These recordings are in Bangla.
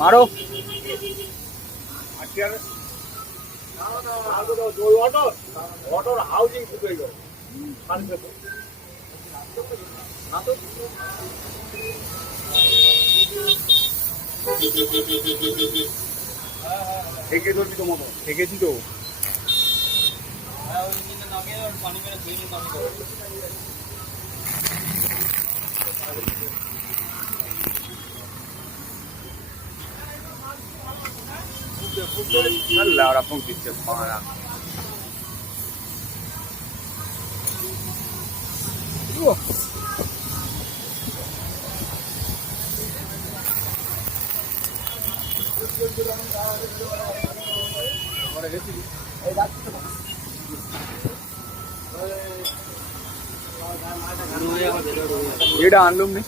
মারো অটোর হাউজিং ফুটে গেল থেকে ধরছি তো মতো থেকেছি তো Laura Puntic para এটা আনলুম নি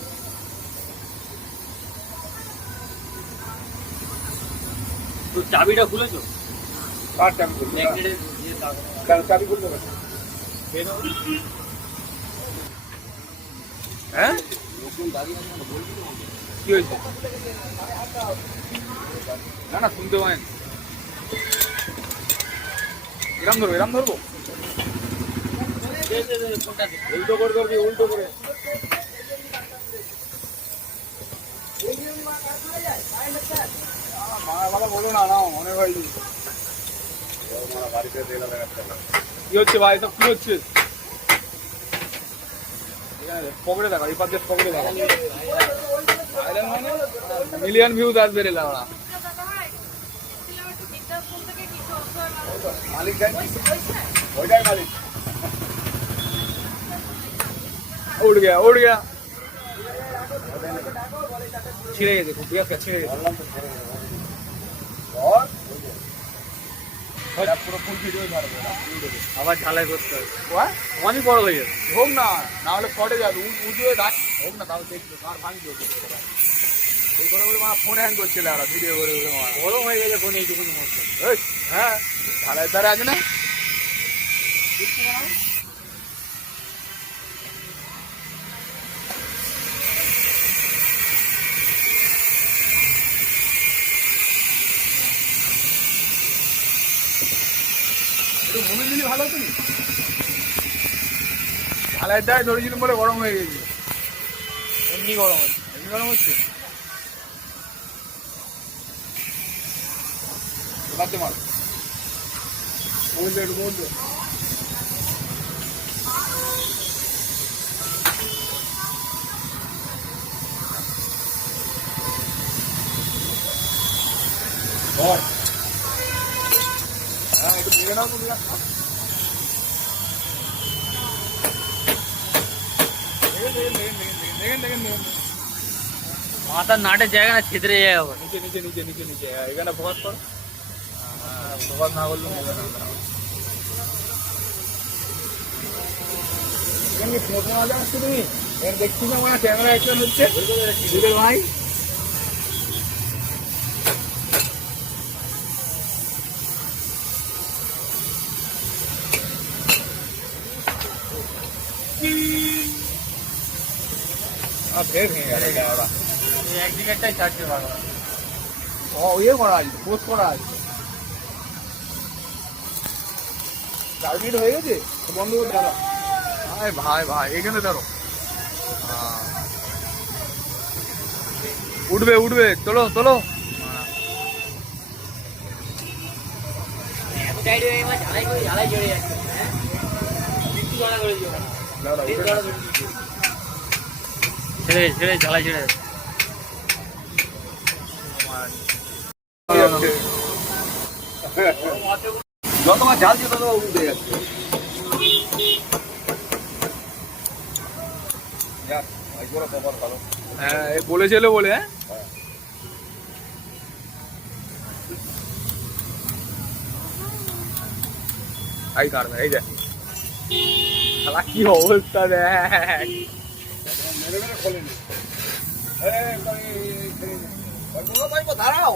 তো চাবিটা খুলেছো কার চাবি খুলবে কার চাবি খুলবে কেন হ্যাঁ নতুন দাঁড়ি আছে বলবি কি হয়েছে না না শুনতে পাই এরম ধরবো উল্টো করে ধরবি উল্টো করে বলো না না মনে হয় কি হচ্ছে ভাই সব কি হচ্ছে পকেটে দেখা এই পাশে পকেটে দেখা মিলিয়ন ভিউজ আসবে রে লাউড়া মালিক ওইটাই মালিক उड़ गया ছিঁড়ে গেছে খুব বিয়াকে ছিঁড়ে গেছে আর পুরো ফুল ভিডিও ছাড়বো আবার ঝালাই করতে হবে অনেক বড় হয়ে যাবে হোক না না হলে ফটে যাবে উঁচুয়ে দাঁড় হোক না তাহলে দেখবে কার ভাঙবে এই করে করে আমার ফোন হ্যাং করছিল আর ভিডিও করে গরম হয়ে গেছে ফোন এইটুকুনি মতো হ্যাঁ ঝালাই তারা আছে না মনে দিলি ভালো তুমি ঢালাই দেয় ধরেছিলাম বলে গরম হয়ে গেছে এমনি গরম হচ্ছে বাদে মার বলতে মাথার নাটের জায়গা না ছিদ্রে যায় আবার নিচে এখানে ফোকাস কর ফোকাস না করলে ফটো না যাচ্ছি তুমি দেখছি না আমার ক্যামেরা অ্যাকশন হচ্ছে ভাই ফের ভেঙে গেল ক্যামেরা একদিকেরটাই ছাড়ছে ভালো ইয়ে করা আছে পোস্ট করা আছে 4 মিনিট হয়ে গেছে বন্ধ করে দাঁড়া ভাই এখানে দাঁড়ো উঠবে তোলো ছেড়ে ঝালাই ছেড়ে যতবার ঝাল ছিল ততবার উঠে যাচ্ছে হ্যাঁ বলেছিল বলে এই কারণে এই দেখ শালা কি অবস্থা দেখ দাঁড়াও